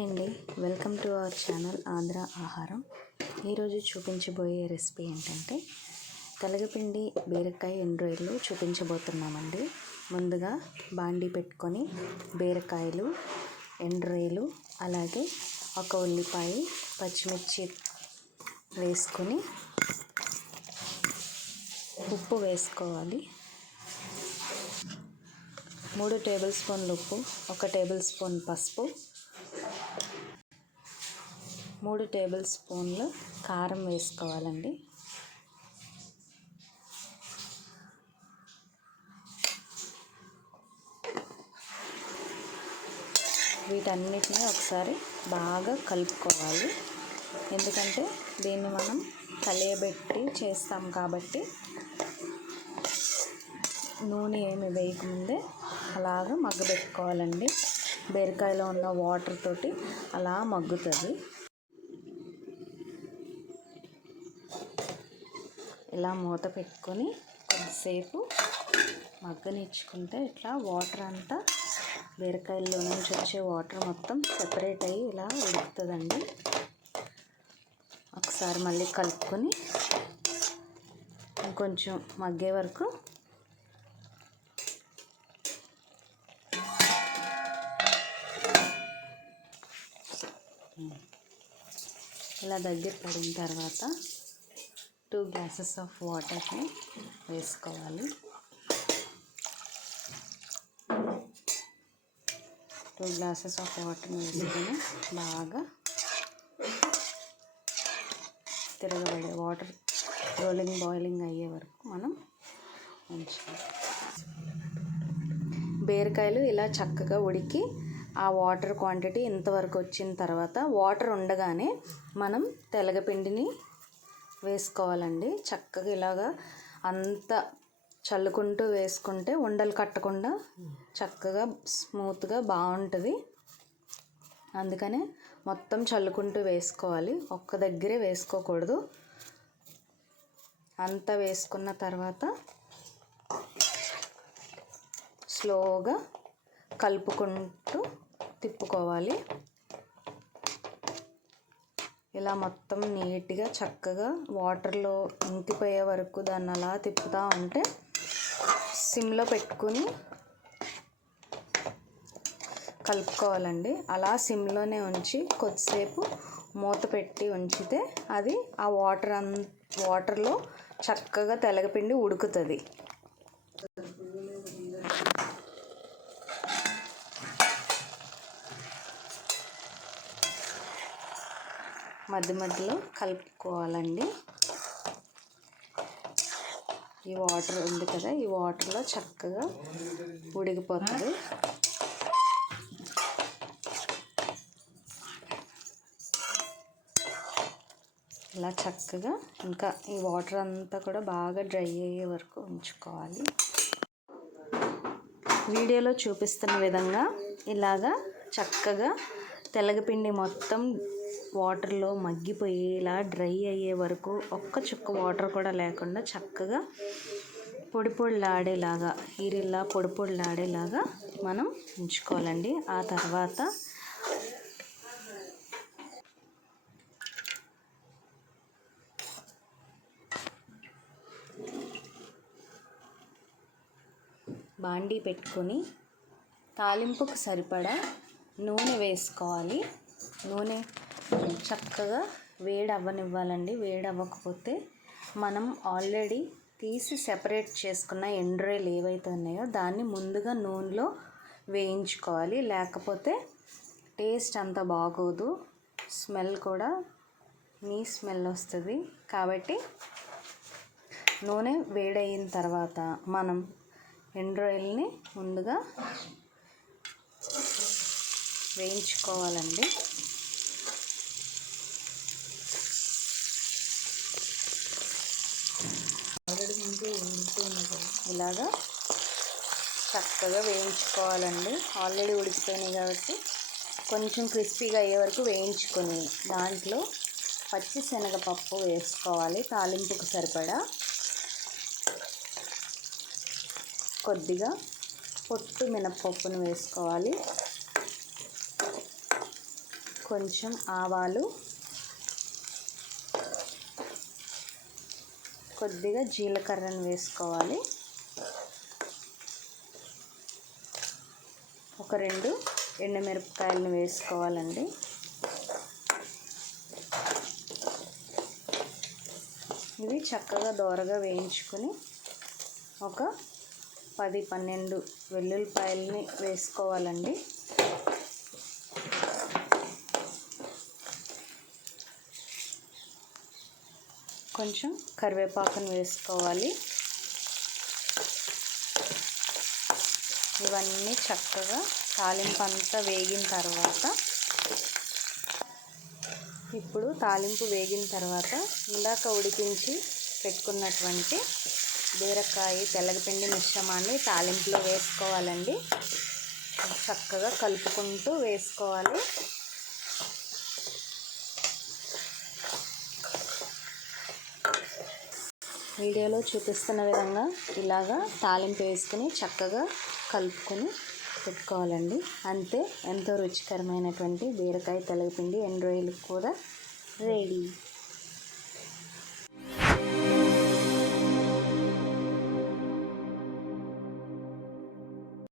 Hi అండి, welcome to our channel Andhra ఆహారం. ఈరోజు చూపించబోయే రెసిపీ ఏంటంటే తెలగపిండి బీరకాయ ఎండ్రాయిలు చూపించబోతున్నామండి. ముందుగా బాండీ పెట్టుకొని బీరకాయలు, ఎండ్రాయిలు, అలాగే ఒక ఉల్లిపాయ, పచ్చిమిర్చి వేసుకొని ఉప్పు వేసుకోవాలి. 3 టేబుల్ స్పూన్లు ఉప్పు, 1 టేబుల్ స్పూన్ పసుపు, 3 టేబుల్ స్పూన్లు కారం వేసుకోవాలండి. వీటన్నిటిని ఒకసారి బాగా కలుపుకోవాలి. ఎందుకంటే దీన్ని మనం కలియబెట్టి చేస్తాం కాబట్టి నూనె ఏమి వేయకముందే అలాగా మగ్గబెట్టుకోవాలండి. బీరకాయలో ఉన్న వాటర్ తోటి అలా మగ్గుతుంది. ఇలా మూత పెట్టుకొని కొద్దిసేపు మగ్గనిచ్చుకుంటే ఇట్లా వాటర్ అంతా బీరకాయల్లో నుంచి వచ్చే వాటర్ మొత్తం సెపరేట్ అయ్యి ఇలా ఉడుకుతుందండి. ఒకసారి మళ్ళీ కలుపుకొని ఇంకొంచెం మగ్గే వరకు ఇలా దగ్గర పడిన తర్వాత 2 గ్లాసెస్ ఆఫ్ వాటర్ని వేసుకోవాలి. 2 గ్లాసెస్ ఆఫ్ వాటర్ని వేసుకొని బాగా తిరగబడే వాటర్ బాయిలింగ్ అయ్యే వరకు మనం ఉంచాలి. బీరకాయలు ఇలా చక్కగా ఉడికి ఆ వాటర్ క్వాంటిటీ ఇంతవరకు వచ్చిన తర్వాత వాటర్ ఉండగానే మనం తెలగపిండిని వేసుకోవాలండి. చక్కగా ఇలాగా అంతా చల్లుకుంటూ వేసుకుంటే ఉండలు కట్టకుండా చక్కగా స్మూత్గా బాగుంటుంది. అందుకనే మొత్తం చల్లుకుంటూ వేసుకోవాలి, ఒక్క దగ్గరే వేసుకోకూడదు. అంతా వేసుకున్న తర్వాత స్లోగా కలుపుకుంటూ తిప్పుకోవాలి. ఇలా మొత్తం నీట్గా చక్కగా వాటర్లో ఇంకిపోయే వరకు దాన్ని అలా తిప్పుతూ ఉంటే సిమ్లో పెట్టుకుని కలుపుకోవాలండి. అలా సిమ్లోనే ఉంచి కొద్దిసేపు మూత పెట్టి ఉంచితే అది ఆ వాటర్లో చక్కగా తెలగపిండి ఉడుకుతుంది. మధ్య మధ్యలో కలుపుకోవాలండి. ఈ వాటర్ ఉంది కదా, ఈ వాటర్లో చక్కగా ఉడికిపోతుంది. ఇలా చక్కగా ఇంకా ఈ వాటర్ అంతా కూడా బాగా డ్రై అయ్యే వరకు ఉంచుకోవాలి. వీడియోలో చూపిస్తున్న విధంగా ఇలాగా చక్కగా తెలగపిండి మొత్తం వాటర్లో మగ్గిపోయి ఇలా డ్రై అయ్యే వరకు ఒక్క చుక్క వాటర్ కూడా లేకుండా చక్కగా పొడి పొడిలాడేలాగా ఈరిల్లా పొడి పొడిలాడేలాగా మనం ఉంచుకోవాలండి. ఆ తర్వాత బాండీ పెట్టుకొని తాలింపుకు సరిపడా నూనె వేసుకోవాలి. నూనె చక్కగా వేడి అవ్వనివ్వాలండి. వేడి అవ్వకపోతే మనం ఆల్రెడీ తీసి సెపరేట్ చేసుకున్న ఎండ్రాయిలు ఏవైతే ఉన్నాయో దాన్ని ముందుగా నూనెలో వేయించుకోవాలి. లేకపోతే టేస్ట్ అంత బాగోదు, స్మెల్ కూడా స్మెల్ వస్తుంది. కాబట్టి నూనె వేడయిన తర్వాత మనం ఎండ్రాయిల్ని ముందుగా వేయించుకోవాలండి. ఇలాగా చక్కగా వేయించుకోవాలండి. ఆల్రెడీ ఉడికిపోయినాయి కాబట్టి కొంచెం క్రిస్పీగా అయ్యే వరకు వేయించుకొని దాంట్లో పచ్చి శనగపప్పు వేసుకోవాలి. తాలింపుకు సరిపడా కొద్దిగా పొట్టు మినపప్పును వేసుకోవాలి. కొంచెం ఆవాలు, కొద్దిగా జీలకర్రను వేసుకోవాలి. ఒక 2 ఎండుమిరపకాయలను వేసుకోవాలండి. ఇవి చక్కగా దోరగా వేయించుకొని ఒక 10-12 వెల్లుల్లిపాయలని వేసుకోవాలండి. కొంచెం కరివేపాకును వేసుకోవాలి. ఇవన్నీ చక్కగా తాలింపు అంతా వేగిన తర్వాత, ఇప్పుడు తాలింపు వేగిన తర్వాత ఇందాక ఉడికించి పెట్టుకున్నటువంటి బీరకాయ తెల్లగపిండి మిశ్రమాన్ని తాలింపులో వేసుకోవాలండి. చక్కగా కలుపుకుంటూ వేసుకోవాలి. వీడియోలో చూపిస్తున్న విధంగా ఇలాగా తాలింపు వేసుకుని చక్కగా కలుపుకొని పెట్టుకోవాలండి. అంతే, ఎంతో రుచికరమైనటువంటి బీరకాయ తెల్లగపిండి ఎండు రొయ్యలు కూర రెడీ.